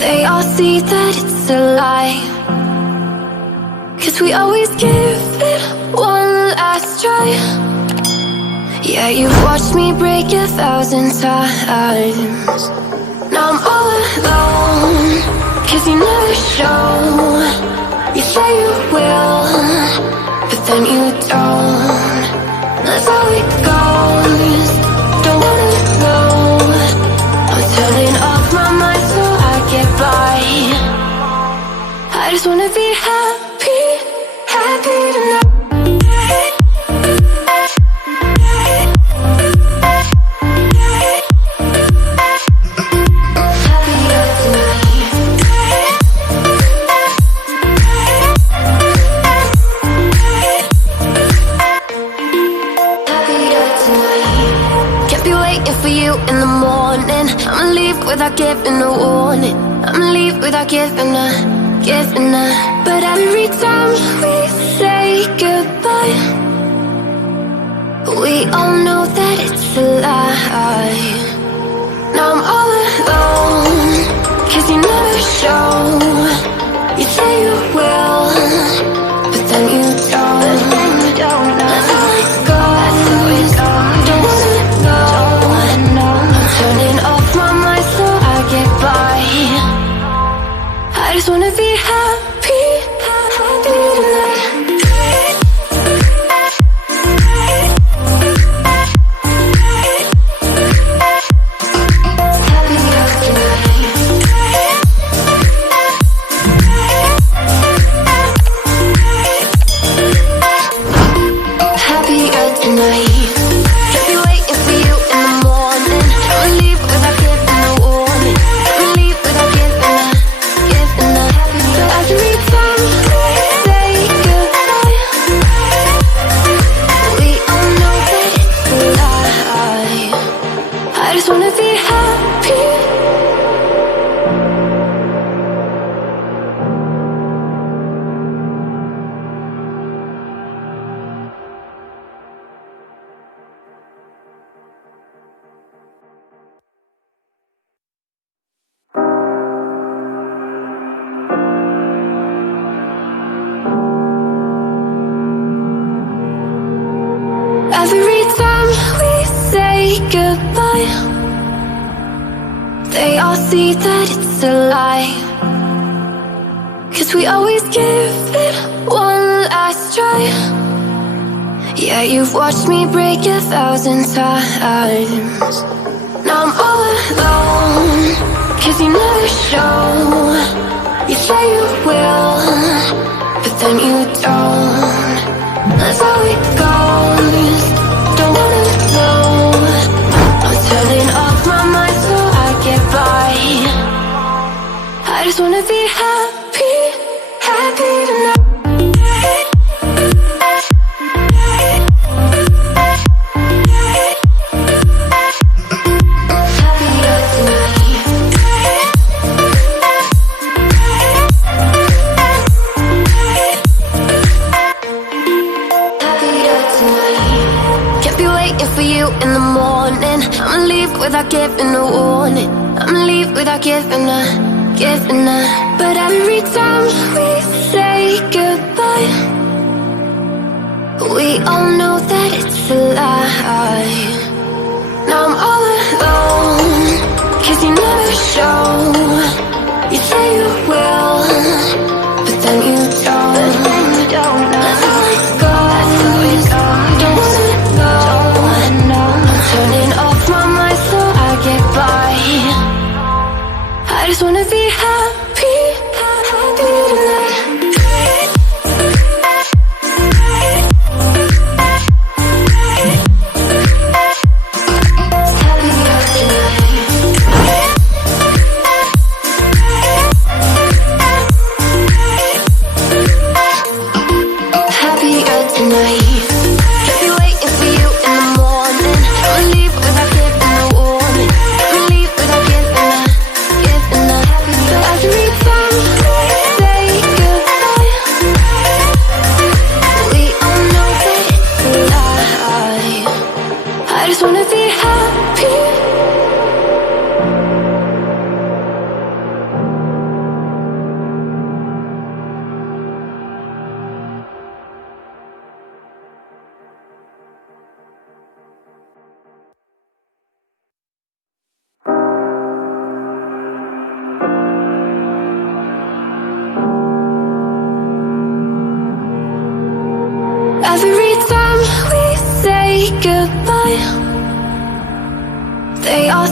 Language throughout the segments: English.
They all see that it's a lie, 'cause we always give it one last try. Yeah, you've watched me break 1,000 times. Now I'm all alone, 'cause you never show. You say you will, but then you don't. That's how it goes. Don't wanna know. I'm turning off my mind so I get by. I just wanna be happy, happy tonight. For you in the morning, I'ma leave without giving a warning. I'ma leave without giving a. But every time we say goodbye, we all know that it's a lie. Now I'm all alone, 'cause you never show. You say you will, but then you don't. That's how it goes. Don't wanna know. Turning off my mind so I get by. I just wanna be happy, happy tonight. Happier tonight. Every time we say goodbye, they all see that it's a lie, 'cause we always give it one last try. Yeah, you've watched me break 1,000 times. Now I'm all alone, 'cause you never show. You say you will, but then you don't. That's how it goes. Don't wanna know. I'm turning off my mind so I get by. I just wanna be happy, happy tonight. For you in the morning, I'ma leave without giving a warning. I'ma leave without giving a. But every time we say goodbye, we all know that it's a lie. Now I'm all alone, 'cause you never show. You say you will, but then you don't. That's how it goes. Don't wanna know. Turning off my mind so I get by. I just wanna be happy, happy tonight. Happier tonight. Every time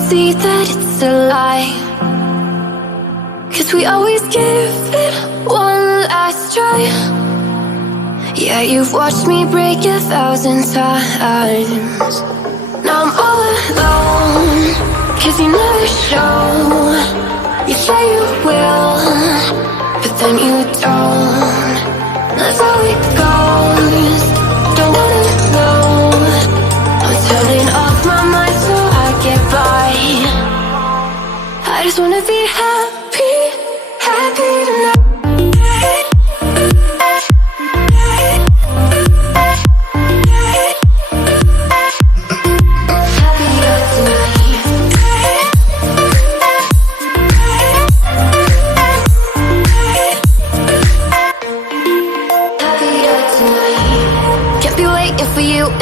see that it's a lie, 'cause we always give it one last try. Yeah, you've watched me break 1,000 times. Now I'm all alone, 'cause you never show. You say you will, but then you don't. That's how it goes. Don't wanna know. I'm turning off my mind so I get by. I just wanna be happy, happy tonight.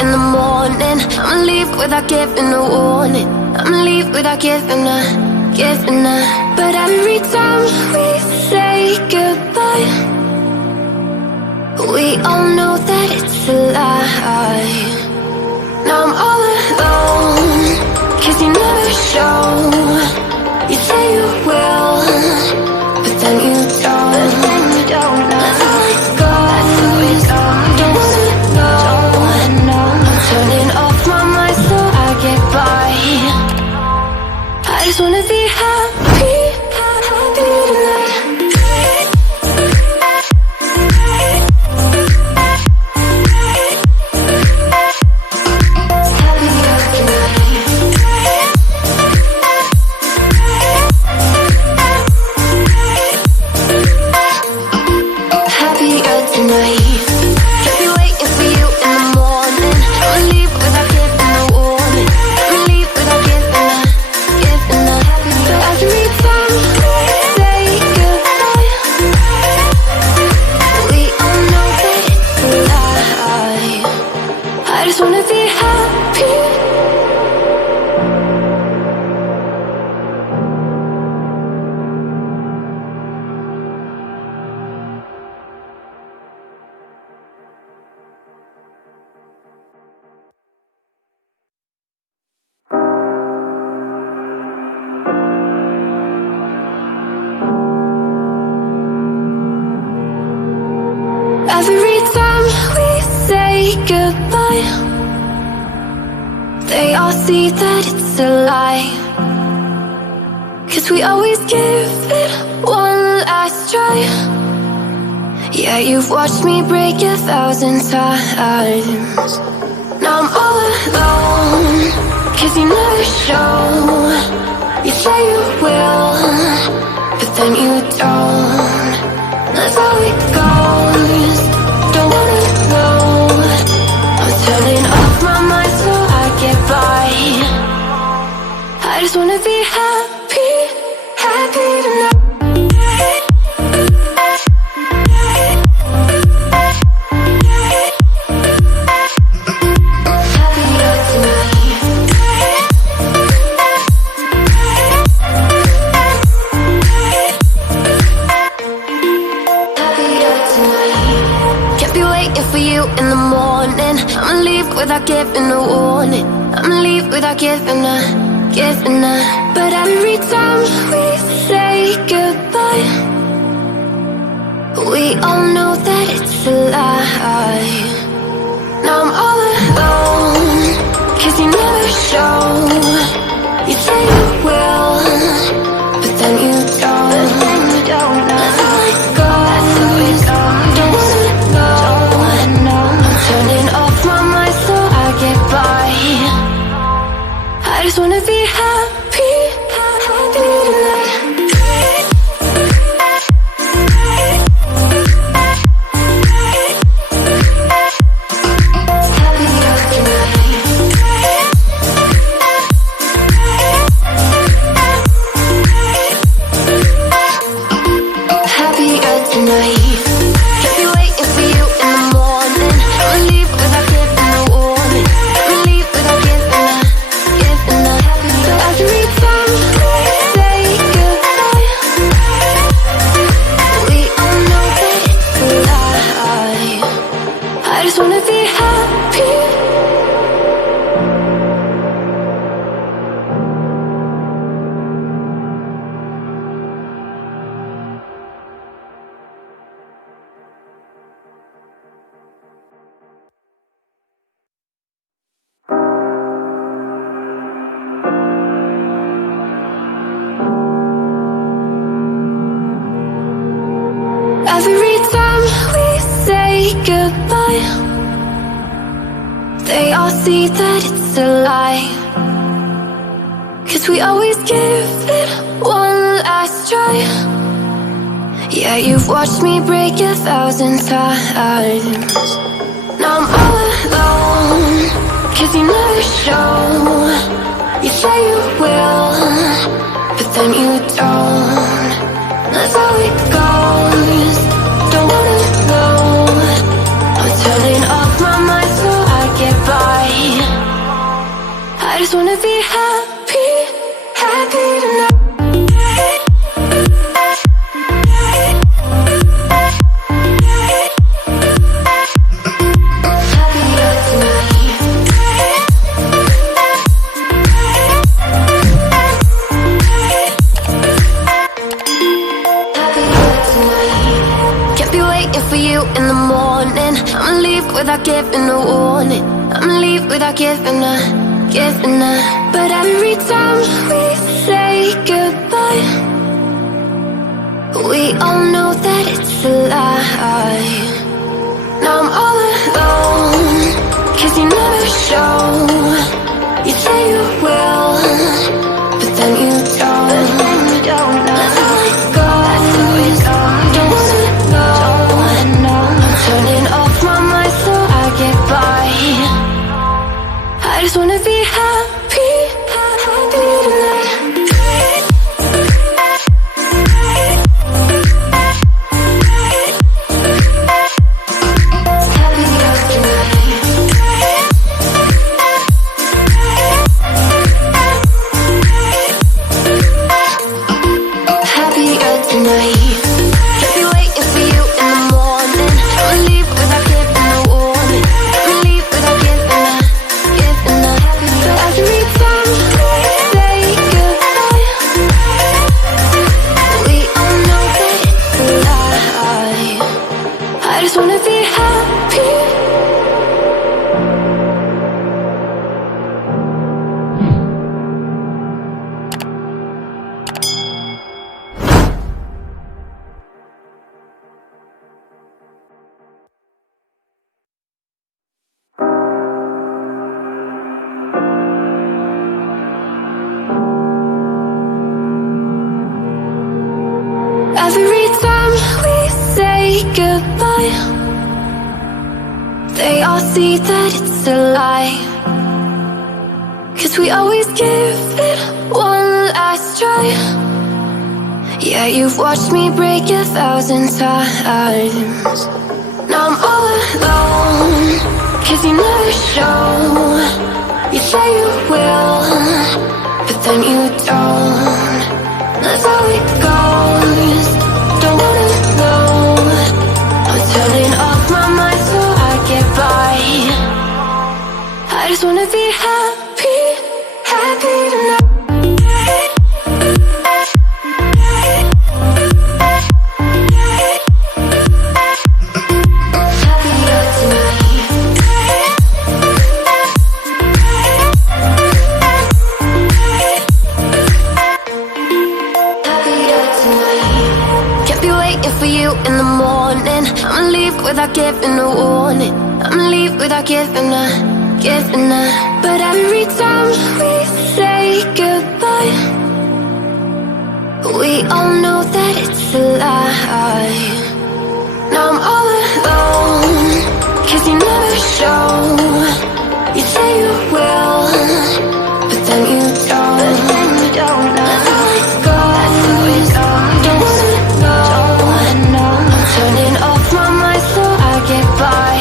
In the morning, I'ma leave without giving a warning. I'ma leave without giving a. But every time we say goodbye, we all know that it's a lie. Now I'm all alone, 'cause you never show. You say you will, but then you don't. That's how it goes. Don't wanna know. Turning off my mind so I get by. I just wanna be happy, happy tonight. Happier tonight. Kept me waiting for you in the morning. I'ma leave without giving a warning. I'ma leave without giving a. But every time we say goodbye, we all know that it's a lie. I just wanna be happy. Every time we say goodbye, they all see that it's a lie, 'cause we always give it one last try. Yeah, you've watched me break 1,000 times. Now I'm all alone, 'cause you never show. You say you will, but then you don't. That's how it goes. Don't wanna know. I'm turning off my mind so I get by. I just wanna be happy, happy tonight. For you in the morning, I'ma leave without giving a warning. I'ma leave without giving a. But every time we say goodbye, we all know that it's a lie. Now I'm all alone, 'cause you never show. You say you will, but then you don't. That's how it goes. Don't wanna know. Turning off my mind so I get by. I just wanna be happy, happy tonight. Happier tonight. Every time we say goodbye, they all see that it's a lie. 'Cause we always give it one last try. Yeah, you've watched me break 1,000 times. Now I'm all alone, 'cause you never show. You say you will, but then you don't. That's how it goes. Don't wanna know. I'm turning off my mind so I get by. I just wanna be happy, happy tonight. For you in the morning, I'ma leave without giving a warning. I'ma leave without giving a. But every time we say goodbye, we all know that it's a lie. Now I'm all alone, 'cause you never show. You say you will, but then you don't. That's how it goes. Don't wanna know. Turning off my mind so I get by. I just wanna be happy, happy tonight. Happier tonight. Can't be waiting for you in the morning. I'ma leave without giving a warning. I'ma leave without giving a. So every time we say goodbye, we all know that it's a lie. I just wanna be happy. Every time we say goodbye, they all see that it's a lie. 'Cause we always give it one last try. Yeah, you've watched me break 1,000 times. Now I'm all alone, 'cause you never show. You say you will, but then you don't. That's how it goes. Don't wanna know. I'm turning off my mind so I get by. I just wanna be happy, happy tonight. For you in the morning, I'ma leave without giving a warning. I'ma leave without giving a. But every time we say goodbye, we all know that it's a lie. Now I'm all alone, 'cause you never show. You say you will, but then you don't. That's how it goes. Don't wanna know. Turning off my mind so I get by.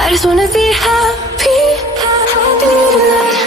I just wanna be happy, happy tonight.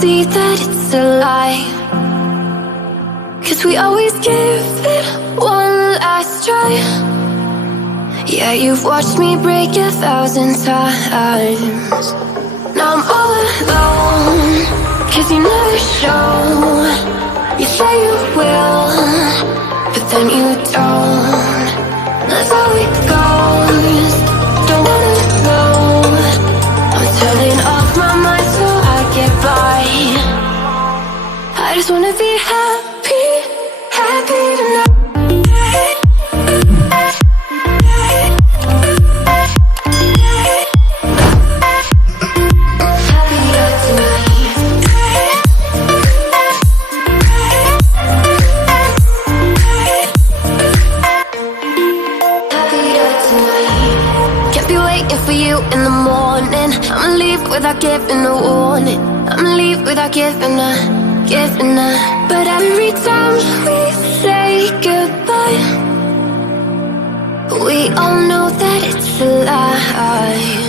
see that it's a lie. 'Cause we always give it one last try. Yeah, you've watched me break 1,000 times. Now I'm all alone, 'cause you never show. You say you will, but then you don't. That's how it goes. Don't wanna know. I'm turning off my mind so I get by. I just wanna be happy, happy tonight. For you in the morning, I'ma leave without giving a warning. I'ma leave without giving a. But every time we say goodbye, we all know that it's a lie.